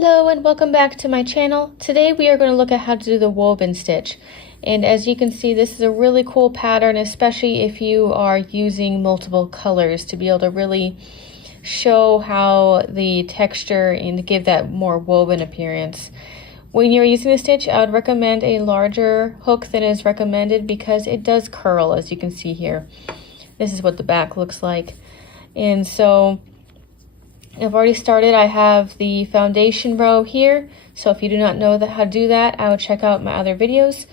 Hello and welcome back to my channel. Today we are going to look at how to do the woven stitch. And as you can see, this is a really cool pattern, especially if you are using multiple colors to be able to really show how the texture and to give that more woven appearance. When you're using the stitch, I would recommend a larger hook than is recommended because it does curl, as you can see here. This is what the back looks like. And so I've already started. I have the foundation row here, so if you do not know how to do that, I would check out my other videos.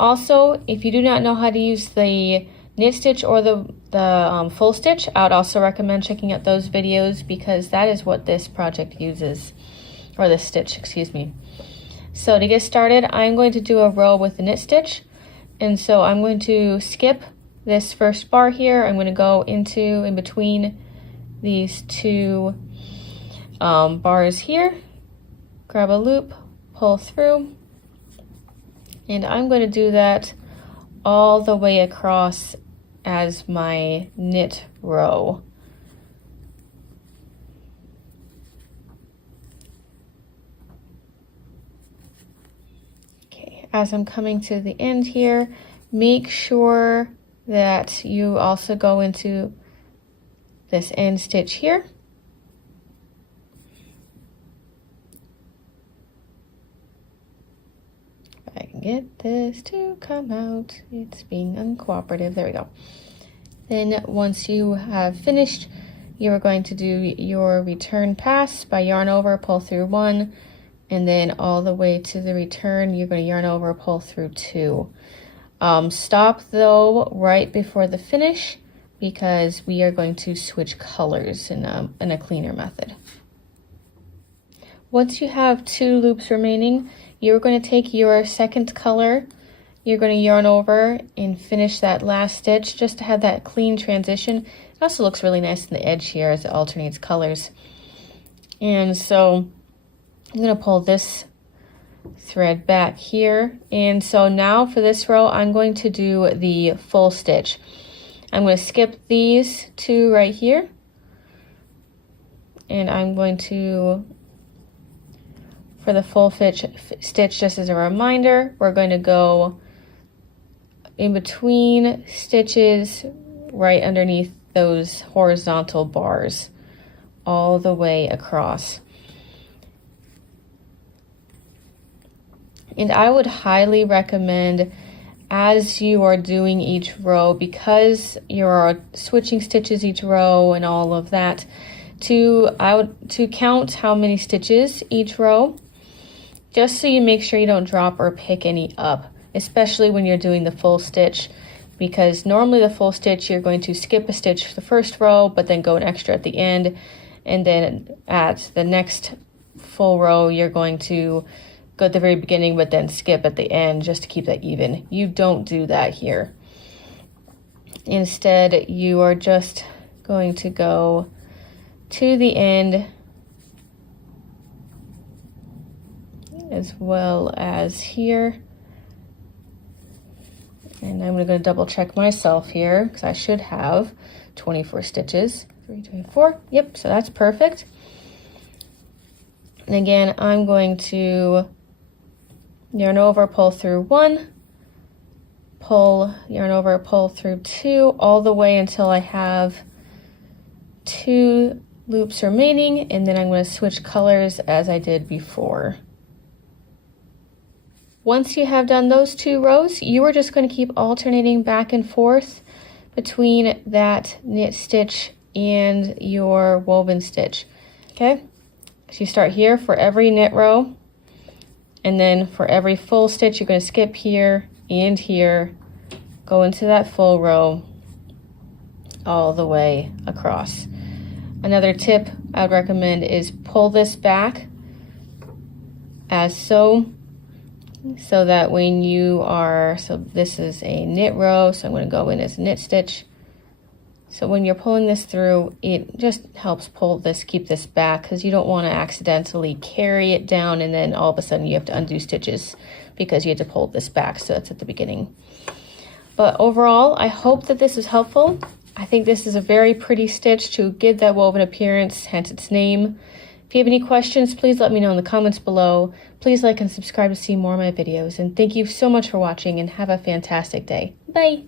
Also, if you do not know how to use the knit stitch or the full stitch, I would also recommend checking out those videos because that is what this project uses, or this stitch, excuse me. So to get started, I'm going to do a row with the knit stitch, and so I'm going to skip this first bar here. I'm going to go in between these two bars here, grab a loop, pull through, and I'm going to do that all the way across as my knit row. Okay, as I'm coming to the end here, make sure that you also go into this end stitch here. I can get this to come out. It's being uncooperative. There we go. Then once you have finished, you are going to do your return pass by yarn over, pull through one, and then all the way to the return, you're going to yarn over, pull through two. Stop though right before the finish because we are going to switch colors in a cleaner method. Once you have two loops remaining, you're going to take your second color, you're going to yarn over and finish that last stitch just to have that clean transition. It also looks really nice in the edge here as it alternates colors. And so I'm going to pull this thread back here. And so now for this row, I'm going to do the full stitch. I'm going to skip these two right here. And I'm going to, for the full stitch, just as a reminder, we're going to go in between stitches right underneath those horizontal bars all the way across. And I would highly recommend, as you are doing each row, because you're switching stitches each row and all of that, to count how many stitches each row, just so you make sure you don't drop or pick any up, especially when you're doing the full stitch, because normally the full stitch you're going to skip a stitch for the first row but then go an extra at the end, and then at the next full row you're going to go at the very beginning but then skip at the end just to keep that even. You don't do that here. Instead, you are just going to go to the end as well as here. And I'm going to double check myself here because I should have 24 stitches. 3, 24. Yep, so that's perfect. And again, I'm going to yarn over, pull through one, yarn over, pull through two, all the way until I have two loops remaining, and then I'm going to switch colors as I did before. Once you have done those two rows, you are just going to keep alternating back and forth between that knit stitch and your woven stitch. Okay, so you start here for every knit row, and then for every full stitch, you're going to skip here and here, go into that full row all the way across. Another tip I would recommend is pull this back as so that when you are, so this is a knit row, so I'm going to go in as a knit stitch. So when you're pulling this through, it just helps keep this back, because you don't want to accidentally carry it down and then all of a sudden you have to undo stitches because you had to pull this back. So that's at the beginning. But overall, I hope that this is helpful. I think this is a very pretty stitch to give that woven appearance, hence its name. If you have any questions, please let me know in the comments below. Please like and subscribe to see more of my videos. And thank you so much for watching and have a fantastic day. Bye!